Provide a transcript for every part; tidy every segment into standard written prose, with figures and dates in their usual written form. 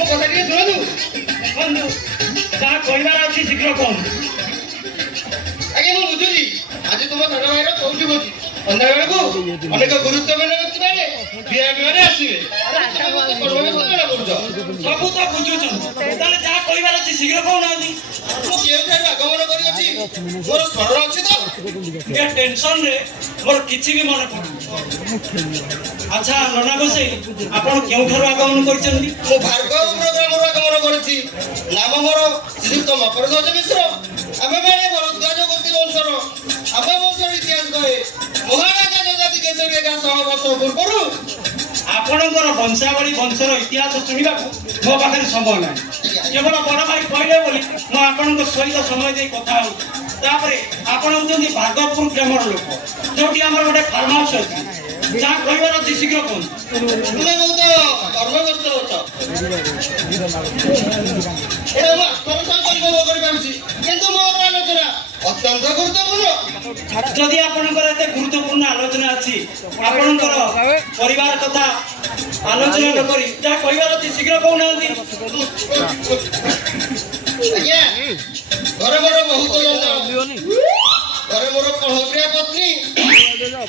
ମୋ କଥା ଟିକେ ଶୁଣନ୍ତୁ। ବନ୍ଧୁ ଯାହା କହିବାର ଅଛି ଶୀଘ୍ର କୁହନ୍ତୁ। ଆଜ୍ଞା ମୁଁ ବୁଝୁଛି ଆଜି ତୁମ ସାନ ଭାଇର ଚଉଠି ଭୋଜି ସନ୍ଧ୍ୟାବେଳକୁ ଅନେକ ଗୁରୁତ୍ୱପୂର୍ଣ୍ଣ ବ୍ୟକ୍ତିମାନେ ଭିଆଇପିମାନେ ଆସିବେ। ସବୁ ତ ବୁଝୁଛନ୍ତି, ତାହେଲେ ଯାହା କହିବାର ଅଛି ଶୀଘ୍ର କହୁନାହାନ୍ତି। ମୁଁ କେଉଁଠାରୁ ଆଗମନ କରିଅଛି ମୋର ସ୍ମରଣ ଅଛି ତ? ଏ ଟେନସନରେ ମୋର କିଛି ବି ମନେ ପଡୁନି। ଆଚ୍ଛା ନନା ଗୋସେଇ, ଆପଣ କେଉଁଠାରୁ ଆଗମନ କରିଛନ୍ତି? ମୁଁ ଭାର୍ଗବ ପ୍ରୋଗ୍ରାମରୁ ଆଗମନ କରିଛି। ନାମ ମୋର ଶ୍ରୀଯୁକ୍ତ ମକରଧ୍ୱଜ ମିଶ୍ର। ଆମେମାନେ ଭରଦ୍ୱାଜ ଗୋଷ୍ଠୀ ବଂଶର। ଆମ ବଂଶର ଇତିହାସ କହେ ମହାରାଜା ଯଯାତି କେଶରୀ 1100 ବର୍ଷ ପୂର୍ବରୁ। ଆପଣଙ୍କର ବଂଶାବଳୀ ବଂଶର ଇତିହାସ ଶୁଣିବାକୁ ମୋ ପାଖରେ ସମୟ ନାହିଁ। କେବଳ ବଡ଼ ଭାଇ କହିଲେ ବୋଲି ମୁଁ ଆପଣଙ୍କ ସହିତ ସମୟ ଦେଇ କଥା ହେଉଛି। ତାପରେ ଆପଣ ହେଉଛନ୍ତି ଭାଗବପୁର ଗ୍ରାମର ଲୋକ, ଯୋଉଠି ଆମର ଗୋଟେ ଫାର୍ମ ହାଉସ୍ ଅଛି। ଯାହା କହିବାର ଅଛି ଶୀଘ୍ର କୁହନ୍ତୁ। ତୁମେ ବହୁତ କର୍ମବ୍ୟସ୍ତ ଅଛ। ଏହା ମୁଁ ଆତ୍ମରକ୍ଷା କରିପାରୁଛି, କିନ୍ତୁ ମୋର ଆଲୋଚନା ଅତ୍ୟନ୍ତ ଗୁରୁତ୍ୱପୂର୍ଣ୍ଣ। ଯଦି ଆପଣଙ୍କର ଏତେ ଗୁରୁତ୍ୱପୂର୍ଣ୍ଣ ଆଲୋଚନା ଅଛି, ଆପଣଙ୍କର ପରିବାର କଥା ଆଲୋଚନା ନ କରି ଯାହା କହିବାର ଅଛି ଶୀଘ୍ର କହୁନାହାନ୍ତି। ଆଜ୍ଞା ଘରେ ମୋର ବହୁତ ଜଞ୍ଜାଳ। ଘରେ ମୋର କଳପ୍ରିୟା ପତ୍ନୀ,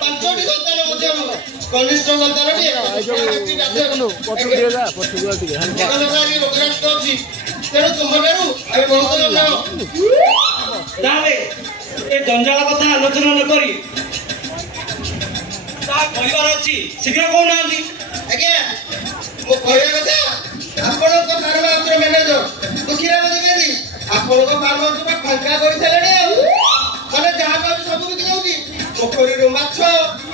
5ଟି ସନ୍ତାନ ମଧ୍ୟରୁ କନିଷ୍ଠ ସନ୍ତାନଟିଏ ରୋଗଗ୍ରସ୍ତ ଅଛି। ତେଣୁ ତୁମଠାରୁ ଆମେ ବହୁତ ଜଞ୍ଜାଳ। ତାହେଲେ ଏ ଜଞ୍ଜାଳ କଥା ଆଲୋଚନା ନ କରି ଯାହା କହିବାର ଅଛି ଶୀଘ୍ର କହୁନାହାନ୍ତି। ଆଜ୍ଞା ମୁଁ କହିବା କଥା, ଆପଣଙ୍କ ଫାର୍ମ ହାଉସର ମ୍ୟାନେଜର ଦୁଃଖୀରାମ ଦ୍ୱିବେଦୀ ଆପଣଙ୍କ ଫାର୍ମ ହାଉସ ଫାଙ୍କା କରିସାରିଲେଣି। ଆଉ ମାନେ ଯାହା ପାଉଛି ସବୁ ବିକି ଦଉଛି। ପୋଖରୀରୁ ମାଛ,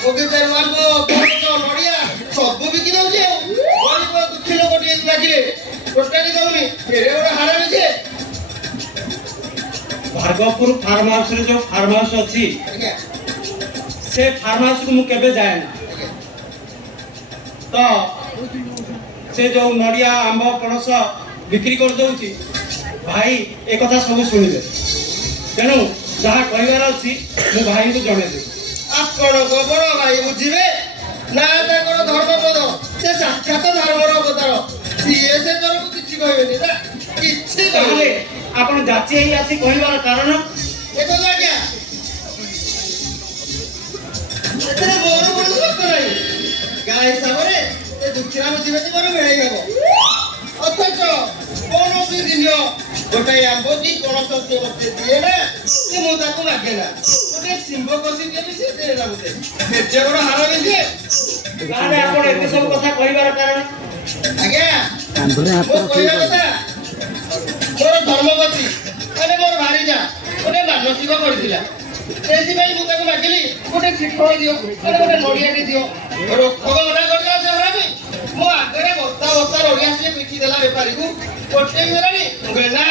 ବଗିଚାରୁ ଆମ୍ବ, ପଣସ, ନଡ଼ିଆ ସବୁ ବିକି ଦଉଛି। ଆଉ ଗରିବ ଦୁଃଖୀ ଲୋକଟିଏ ଲାଗିଲେ ଟୋଟାଲି ଦଉନି। ଏଡ଼େ ବଡ଼ ହାରାମି ସିଏ। ଭାର୍ଗବପୁର ଫାର୍ମ ହାଉସରେ ଯୋଉ ଫାର୍ମ ହାଉସ ଅଛି, ଆଜ୍ଞା ସେ ଫାର୍ମ ହାଉସକୁ ମୁଁ କେବେ ଯାଏନା। ତ ସେ ଯୋଉ ନଡ଼ିଆ, ଆମ୍ବ, ପଣସ ବିକ୍ରି କରିଦଉଛି, ଭାଇ ଏ କଥା ସବୁ ଶୁଣିବେ। ତେଣୁ ଯାହା କହିବାର ଅଛି ମୁଁ ଭାଇଙ୍କୁ ଜଣେଇଦେବି। ଆପଣଙ୍କ ବଡ଼ ଭାଇ ବୁଝିବେ ନା? ତାଙ୍କର ଧର୍ମପଦ, ସେ ସାକ୍ଷାତ ଧର୍ମର ଅବତାର। ସିଏ ସେ ତରଫକୁ କିଛି କହିବେନି ନା, କିଛି ତାହେଲେ କହିବେ। ଆପଣ ଯାଚି ହେଇ ଆସି କହିବାର କାରଣ? ଦେଖନ୍ତୁ ଆଜ୍ଞା, ଏଥିରେ ମୋର କୌଣସି ସତ୍ୟ ନାହିଁ। ଗାଁ ହିସାବରେ ଏ ଦୁଃଖୀରାମ ଦ୍ୱିବେଦୀ ମୋର ମିଳେଇ ହେବ। ଅଥଚ କୌଣସି ଦିନ ଗୋଟାଏ ଆମ୍ବ କି ପଣସ ସେ ମୋତେ ଦିଏ ନା, କି ମୁଁ ତାକୁ ମାଗେ ନା। ଗୋଟେ ଶିମ୍ବ କଷି ଦେବି ସେ ଦିଏ ନା ମୋତେ। ଏତେ ବଡ଼ ହାରାମି ସିଏ। ତାହେଲେ ଆପଣ ଏତେ ସବୁ କଥା କହିବାର କାରଣ? ଆଜ୍ଞା ମୋ କହିବା କଥା, ମୋର ଧର୍ମପତି ମାନେ ମୋର ଭାରିଜା ଗୋଟେ ମାନସିକ କରିଥିଲା। ସେଇଥିପାଇଁ ମୁଁ ତାକୁ ମାଗିଲି ଗୋଟେ ଶ୍ରୀଫଳ ଦିଅ, ଗୋଟେ ନଡ଼ିଆଟେ ଦିଅ। ରୋକକ ମନା କରିଦେଲା ସେ ହାରାମି। ମୋ ଆଗରେ ବସ୍ତା ବସ୍ତା ନଡ଼ିଆ ସିଏ ବିକି ଦେଲା ବେପାରୀକୁ। ପଠେଇ ଦେଲାଣି। ମୁଁ କହିଲି ନା,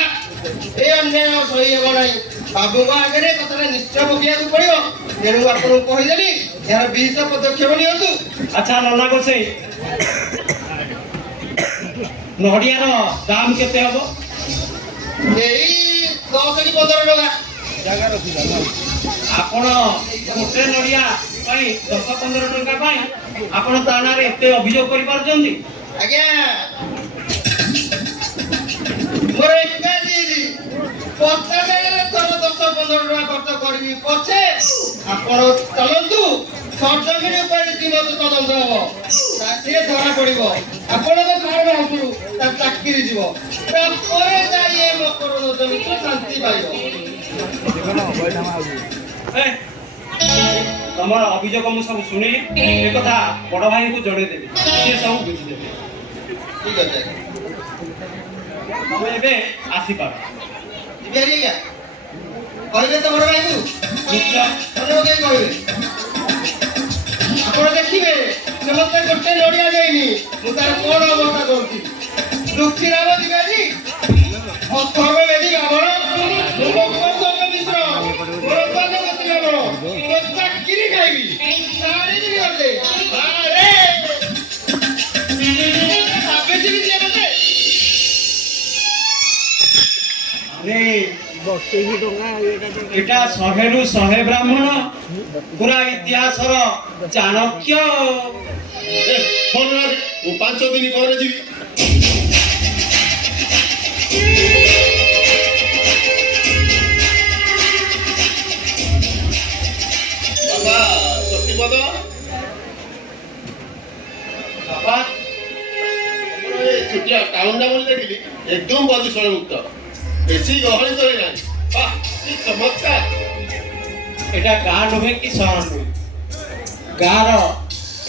ଏ ଅନ୍ୟାୟ ସହି ହେବ ନାହିଁ। ବାବୁଙ୍କ ଆଗରେ କଥାଟା ନିଶ୍ଚୟ ପକେଇବାକୁ ପଡ଼ିବ। ତେଣୁ ଆପଣଙ୍କୁ କହିଦେଲି, ଏହାର ବିହିତ ପଦକ୍ଷେପ ନିଅନ୍ତୁ। ଆଚ୍ଛା ନନା ଗୋସେଇ, ନଡ଼ିଆର ଦାମ କେତେ ହବ? ଏଇ 10 କି 15 ଟଙ୍କା। ଆପଣ ଗୋଟେ ନଡ଼ିଆ ପାଇଁ 10-15 ଟଙ୍କା ପାଇଁ ଆପଣ ଥାନାରେ ଏତେ ଅଭିଯୋଗ କରିପାରୁଛନ୍ତି? ଆଜ୍ଞା ମୋର ଏକାଠି 50 ଥର 10-15 ଟଙ୍କା ଖର୍ଚ୍ଚ କରିବି ପଛେ ଆପଣ ଚାଲନ୍ତୁ। ସର୍ଜମିନ ଉପରେ ରୀତିମତ ତଦନ୍ତ ହବ, ସିଏ ଧରା ପଡ଼ିବ। ଆପଣଙ୍କ ଫାର୍ମ ହାଉସରୁ ତା ଚାକିରି ଯିବ। ତାପରେ ଯାଇ ଏ ମକରଧ୍ୱଜ ମିଶ୍ର ଶାନ୍ତି ପାଇବ। ତମର ଅଭିଯୋଗ ମୁଁ ସବୁ ଶୁଣିଲି। ଏ କଥା ବଡ଼ ଭାଇଙ୍କୁ ଜଣେଇଦେବି, ସିଏ ସବୁ ବୁଝିଦେବେ। ଠିକ ଅଛି ତମେ ଏବେ ଆସିପାର। ଯିବି ଆଜ୍ଞା। କହିବେ ତ ବଡ଼ ଭାଇଙ୍କୁ କହିବେ। ଆପଣ ଦେଖିବେ ସେ ମତେ ଗୋଟେ ନଡ଼ିଆ ଦେଇନି, ମୁଁ ତାର କଣ ଅବସ୍ଥା କରୁଛି। ଦୁଃଖୀରାମ ଦ୍ୱିବେଦୀ ଅଥର୍ବ ବେଦୀ ବ୍ରାହ୍ମଣ, ମୁଁ ମକରଧ୍ୱଜ ମିଶ୍ର, ଭରଦ୍ୱାଜ ଗୋତ୍ରୀ ବ୍ରାହ୍ମଣ। ମୁଁ ଚାକିରି ଖାଇବି, ଛାଡ଼ିଯିବି ଗଲେ। ଆରେ ଭାବିଛି କି ସିଏ ମତେ? ଏଟା 100ରୁ 100 ବ୍ରାହ୍ମଣ, ପୁରା ଇତିହାସର ଚାଣକ୍ୟ। 5 ଦିନ ପରେ ଯିବି। ଛୋଟିଆ ଟାଉନଟା ବୋଲି ଦେଖିଲି ଏକଦମ ପ୍ରଦୂଷଣ ମୁକ୍ତ ବେଶୀ ଗହଳି ଚଳି ନାହିଁ ବାଃ କି ଚମତ୍କାର এটা গাঁ নୁହେଁ କି ସହର ନୁହେଁ ଗାଁର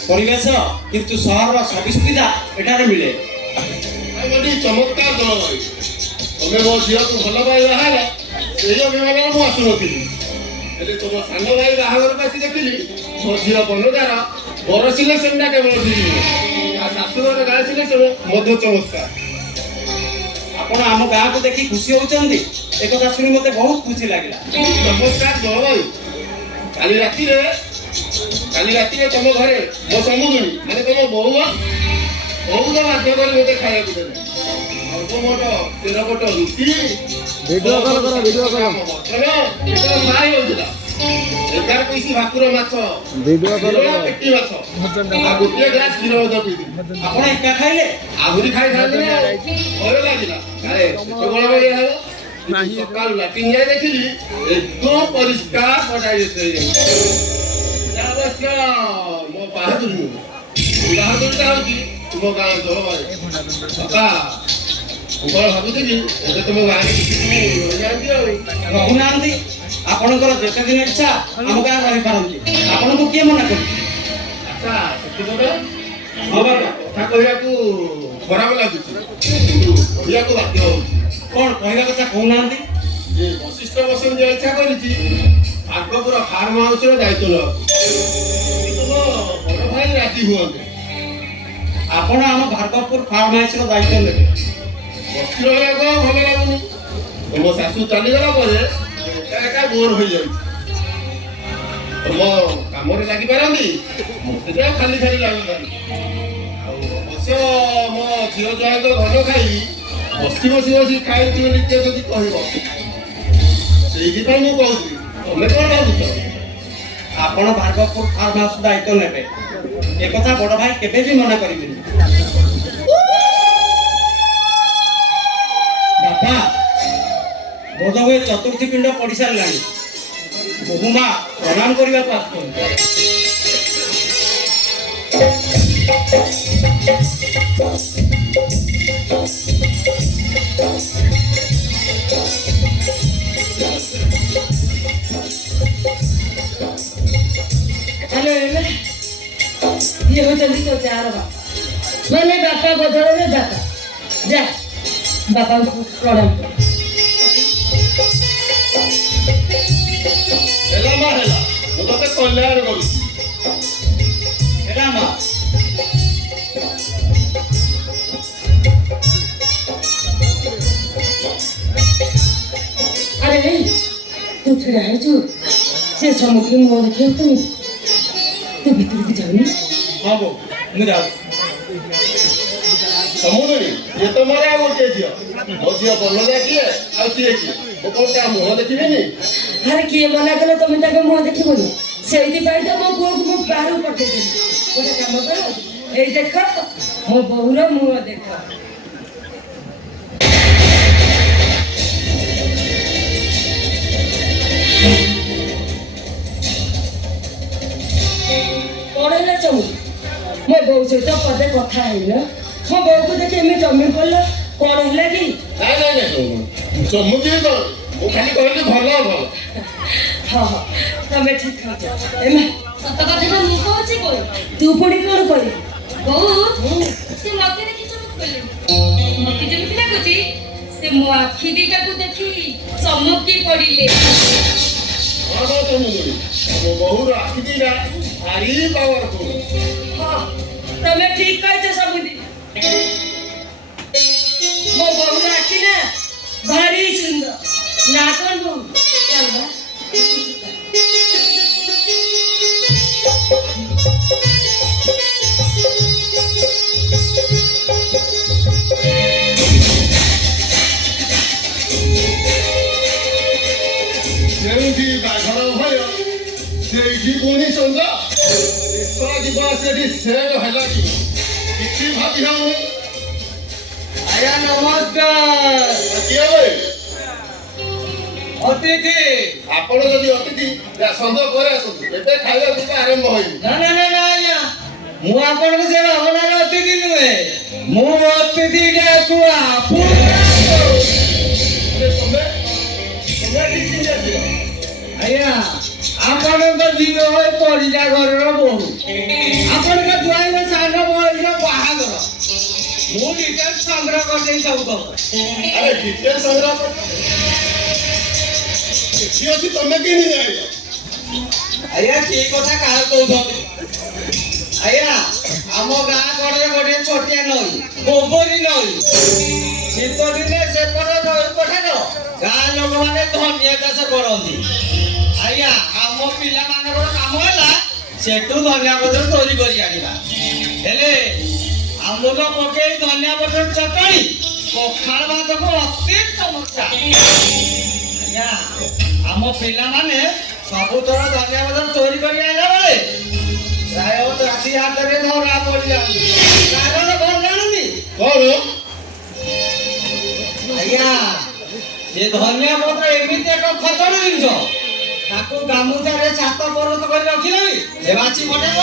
ପରିବେଶ କିନ୍ତୁ ସହରର ସବୁ ସୁବିଧା ଏଠାରେ ମିଳେ ଗୋଟେ ଚମତ୍କାର ଜଳବାୟୁ ତମେ ମୋ ଝିଅକୁ ଭଲ ପାଇ ବାହାର ସେଇ ଅଭିମାନରେ ମୁଁ ଆସୁନଥିଲି ହେଲେ ତମ ସାନ ଭାଇ ବାହାଘରକୁ ଆସି ଦେଖିଲି ମୋ ଝିଅ ବନଗାର ବର ସିଲେକ୍ସନଟା କେବଳ ଠିକ୍ ତା ଶାଶୁଘର ଗାଁ ସିଲେକ୍ସନ ମଧ୍ୟ ଚମତ୍କାର ଆପଣ ଆମ ଗାଁକୁ ଦେଖି ଖୁସି ହଉଛନ୍ତି ଏକଥା ଶୁଣି ମୋତେ ବହୁତ ଖୁସି ଲାଗିଲା ଚମତ୍କାର ଜଳବାୟୁ କାଲି ରାତିରେ ତମ ଘରେ ମୋ ସମୁଦୁଣୀ ମାନେ ତମ ବୋହୂ ବହୁତ ବାଧ୍ୟ କରି ମୋତେ ଖାଇବାକୁ ଦେଲେ ଅଳ୍ପମୋଟ 13 ପଟ ରୁଟି ମାଇ ହଉଥିଲା 11 ପିସ୍ ଭାକୁର ମାଛ ପେଟି ମାଛ ଆଉ ଗୋଟିଏ ଗ୍ଲାସ କ୍ଷୀର ମଧ୍ୟ ପିଇଥିଲି ଆପଣ ଏକା ଖାଇଲେ ଆହୁରି ଖାଇଥାନ୍ତି ନା ଭୟ ଲାଗିଲା ଆରେ କେତେବେଳେ ଇଏ ହେବ ସକାଳୁ ଲାଟିନ୍ ଯାଇ ଦେଖିଲି ଏକଦମ ପରିଷ୍କାର ସଫାଇ ହେଇଯାଇଛି ଅବଶ୍ୟ ମୋ ବାହାଦୁର ନୁହେଁ ବାହାଦୁରଟା ହଉଛି ତୁମ ଗାଁ ଜଳବାୟୁ ବାପା ମୁଁ କଣ ଭାବୁଥିଲି ଏବେ ତୁମ ଗାଁରେ କିଛି ରହିଯାଆନ୍ତି ଆଉ ରହୁନାହାନ୍ତି ଆପଣଙ୍କର ଯେତେ ଦିନ ଇଚ୍ଛା ଆମ ଗାଁ ରହିପାରନ୍ତି ଆପଣଙ୍କୁ କିଏ ମନା କରୁଛି ଆଚ୍ଛା ସେଥିପାଇଁ ମୋ କଥା କହିବାକୁ ଖରାପ ଲାଗୁଛି କିନ୍ତୁ କହିବାକୁ ବାଧ୍ୟ ହଉଛି କଣ କହିବା କଥା କହୁନାହାନ୍ତି ଯେ ବଶିଷ୍ଠ ବସନ୍ତ ଇଚ୍ଛା କରିଛି ଭାଗପୁର ଫାର୍ମ ହାଉସର ଦାୟିତ୍ୱ ନେବାକୁ କିନ୍ତୁ ମୋ ବଡ଼ ଭାଇ ରାଜି ହୁଅନ୍ତି ଆପଣ ଆମ ଭାର୍ଗବପୁର ଫାର୍ମ ହାଉସର ଦାୟିତ୍ୱ ନେବେ ବସି ରହିବାକୁ ଆଉ ଭଲ ଲାଗୁନି ତମ ଶାଶୁ ଚାଲିଗଲା ପରେ ଏକା ବୋର ହୋଇଯାଉଛି ତମ କାମରେ ଲାଗିପାରନ୍ତି ମୋତେ ତ ଖାଲି ଲାଗିପାରନ୍ତି ଆଉ ଅବଶ୍ୟ ମୋ ଝିଅ ଜଣଙ୍କ ଘର ଖାଇ ବସି ଖାଇଥିବେ ନିତ୍ୟ ଯଦି କହିବ ସେଇଥିପାଇଁ ମୁଁ କହୁଛି ତମେ କଣ ଭାବୁଛ ଆପଣ ଭାର୍ଗବପୁର ଫାର୍ମ ହାଉସ ଦାୟିତ୍ୱ ନେବେ ଏକଥା ବଡ଼ ଭାଇ କେବେ ବି ମନା କରିବେନି ବାପା ବୋଧହୁଏ ଚତୁର୍ଥୀ ପିଣ୍ଡ ପଡ଼ିସାରିଲାଣି ବୋହୁମା ପ୍ରଣାମ କରିବାକୁ ଆସୁଛନ୍ତି हेलो ये होचंदी तो चार बापा मैंने बापा बदल में जाता जा बापा को प्रणाम कर ହେଲା ମା ହେଲା ମୁଁ ତତେ କଲ୍ୟାଣ କରୁଛି ହେଲା ମା अरे नहीं तू फिर है जो से समुद्र में वो देखे तो नहीं तू भीतर की जाओ नहीं ହଁ ବୋଉ ମୁଁ ଯାଉଛି ସମୁଦୁଣୀ ଇଏ ତ ମୋର ଆଉ ଗୋଟିଏ ଝିଅ ମୋ ଝିଅ ବନଗା କିଏ ଆଉ ସିଏ କିଏ ମୁଁ କଣ ତା ମୁହଁ ଦେଖିବିନି अरे किए मना कले तुम ताके मुंह देखिबनी सेइति पाई तो मो पुओ को बाहर पठे दे गोटे काम कर एई देख मो बहुर मुंह देख कौन है चमू मो बहू सहित पदे कथा है ना मो बहू को देखे एमि जमी पड़ल कौन है कि ନାଇଁ ଚମୁଛି ତ ମୁଁ ଖାଲି କହିଲି ଭଲ ଭଲ हाँ हाँ तमे ठीक कह एमे ସତ କଥାଟା ମୁଁ କହୁଛି କହି तू पुणी कौन करी ବହୁତ ସେ ମତେ ଦେଖି ଚମକ କଲେ ମତେ ଯେମିତି ଲାଗୁଛି ସେ ମୋ ଆଖି ଦିଟାକୁ ଦେଖି ଚମକି ପଡ଼ିଲେ ହଁ ଚମୁଦୁଣୀ ମୋ ବୋହୂର ଆଖି ଦିଟା ଭାରି ପାୱାରଫୁଲ हाँ तमे ठीक कह सबुदी मो बहु राखी ना भारी सुंदर ना कौन बहु चल बा ଯେଉଁଠି ବାଘର ଭୟ ସେଇଠି ପୁଣି ସନ୍ଦ ଦେଶ ଯିବା ସେଠି ସେଟ୍ ହେଲା କି କିଛି ଭାବି ହଉନି ଆଜ୍ଞା ନମସ୍କାର କିଏ ବେ ଅତିଥି ଆପଣ ଯଦି ଅତିଥି ସନ୍ଦ ପରେ ଆସନ୍ତୁ ଏବେ ଖାଇବା ପିଇବା ଆରମ୍ଭ ହୋଇନି ନା ଆଜ୍ଞା ମୁଁ ଆପଣଙ୍କୁ ସେ ଭାବନାର ଅତିଥି ନୁହେଁ ମୁଁ ଅତିଥିଟାକୁ ଆଜ୍ଞା ଆପଣଙ୍କ ଝିଅ ହୋଇ ପରିଜା ଘରର ବୋହୂ ଆପଣଙ୍କ ଜ୍ୱାଇଁର ସାନ ଭଉଣୀର ବାହାଘର ମୁଁ ଡିଟେଲ ସଂଗ୍ରହ କରିଦେଇ ସବୁ ଖବର ଆରେ ଡିଟେଲ ସଂଗ୍ରହ କର ଏଠି ଅଛି ତମେ କେମିତି ଜାଣିଲ ଆଜ୍ଞା କି କଥା କାହା କହୁଛନ୍ତି ଆଜ୍ଞା ଆମ ଗାଁ କଡ଼ରେ ଗୋଟିଏ ଛୋଟିଆ ନଈ ଗୋବରୀ ନଈ ଶୀତ ଦିନେ ସେପଟ ନଈ ପଠାର ଗାଁ ଲୋକମାନେ ଧନିଆ ଚାଷ କରନ୍ତି ଆଜ୍ଞା ଆମ ପିଲାମାନଙ୍କର କାମ ହେଲା ସେଠୁ ଧନିଆ ପତ୍ର ଚୋରି କରି ଆଣିବା ହେଲେ ଆମ୍ବୁଲ ପକେଇ ଧନିଆ ପତ୍ର ଚଟଣି ପଖାଳ ଭାତକୁ ଅତି ଚମତ୍କା ଆଜ୍ଞା ଆମ ପିଲାମାନେ ସବୁଥର ଧନିଆ ପତ୍ର ଚୋରି କରି ଆଣିଲା ବେଳେ ପ୍ରାୟ ରାତି ହାତରେ ଧରା ପଡ଼ିଯାନ୍ତି କାରଣ କଣ ଜାଣନ୍ତି କଣ ଆଜ୍ଞା ସେ ଧନିଆ ପତ୍ର ଏମିତି ଏକ ଖତର ଜିନିଷ ତାକୁ ଗାମୁଛାରେ ଛାତ ପରତ କରି ରଖିଲେ ବି ଏ ବାଛି ପଠେଇବ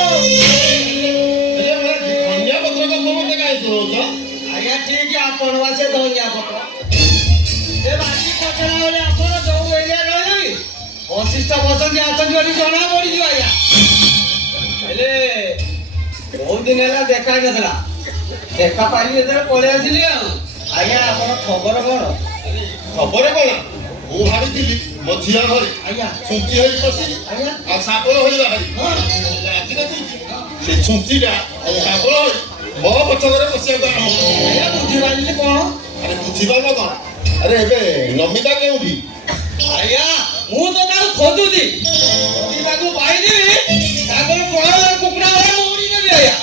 ଧନିଆ ପତ୍ର କଥା ମତେ କାହିଁ ଶୁଣଉଛ ଆଜ୍ଞା ଠିକ ଆପଣ ବାଛେ ଧନିଆ ପତ୍ର ଏ ବାଛି ପଠେଇଲା ବେଳେ ଆପଣ ଯୋଉ ଏରିଆ ରହିଲେ ବି ବଶିଷ୍ଠ ବସନ୍ତି ଆସନ୍ତି ବୋଲି ଜଣା ପଡ଼ିଯିବ ଆଜ୍ଞା ହେଲେ ବହୁତ ଦିନ ହେଲା ଦେଖା ହେଇନଥିଲା ଦେଖା ପାଇଲି ଯେତେବେଳେ ପଳେଇ ଆସିଲି ଆଉ ଆଜ୍ଞା ଆପଣ ଖବର କଣ ଖବର କଣ ମୁଁ ଭାବିଥିଲି ମୋ ଝିଅ ଘରେ ଆଜ୍ଞା ଛୁଞ୍ଚି ହେଇ ପଶି ଆଜ୍ଞା ଆଉ ସାପଳ ହୋଇ ବାହାରି ଆଜି ଦେଖୁଛି ସେ ଛୁଞ୍ଚିଟା ସାପଳ ହୋଇ ମୋ ପଛ ଘରେ ବସିବାକୁ ଆରମ୍ଭ କଲା। ଆଜ୍ଞା ବୁଝିପାରିଲି କଣ ଆରେ ବୁଝିପାରୁନ କଣ ଆରେ ଏବେ ନମିତା କେଉଁଠି ଆଜ୍ଞା ମୁଁ ତ ତାକୁ ଖୋଜୁଛି ଯଦି ତାକୁ ପାଇଦେବି ତାଙ୍କର ବ୍ରଏଲର କୁକୁଡ଼ା ଭଳି ମଉଡ଼ି ଦେବି ଆଜ୍ଞା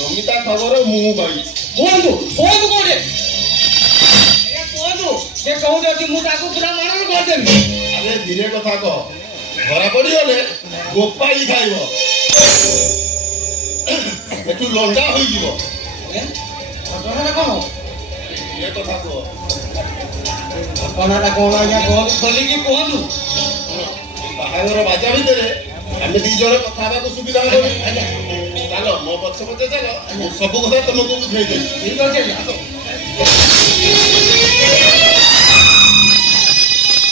ନମିତା ଖବର ମୁଁ ପାଇଛି କୁହନ୍ତୁ କୁହନ୍ତୁ କୋଉଠି ଆଜ୍ଞା କୁହନ୍ତୁ ସେ କହୁଛନ୍ତି ମୁଁ ତାକୁ ପୁରା ମରଣ କରିଦେବି ଆରେ ଧୀରେ କଥା କହ ଧରା ପଡ଼ିଗଲେ ଗୋପାଳି ଖାଇବ ଏଠୁ ଲଣ୍ଡା ହୋଇଯିବ ଆଜ୍ଞା ଘଟଣାଟା କଣ ଧୀରେ କଥା କୁହ ଘଟଣାଟା କଣ ଆଜ୍ଞା ଖୋଲିକି କୁହନ୍ତୁ ବାହାଘର ବାଜା ଭିତରେ ଆମେ ଦି ଜଣ କଥା ହେବାକୁ ସୁବିଧା ହବ ଚାଲ ମୋ ପଛ ପଛେ ଚାଲ ମୁଁ ସବୁ କଥା ତମକୁ ବୁଝେଇଦେବି ଠିକ ଅଛି ଆଜ୍ଞା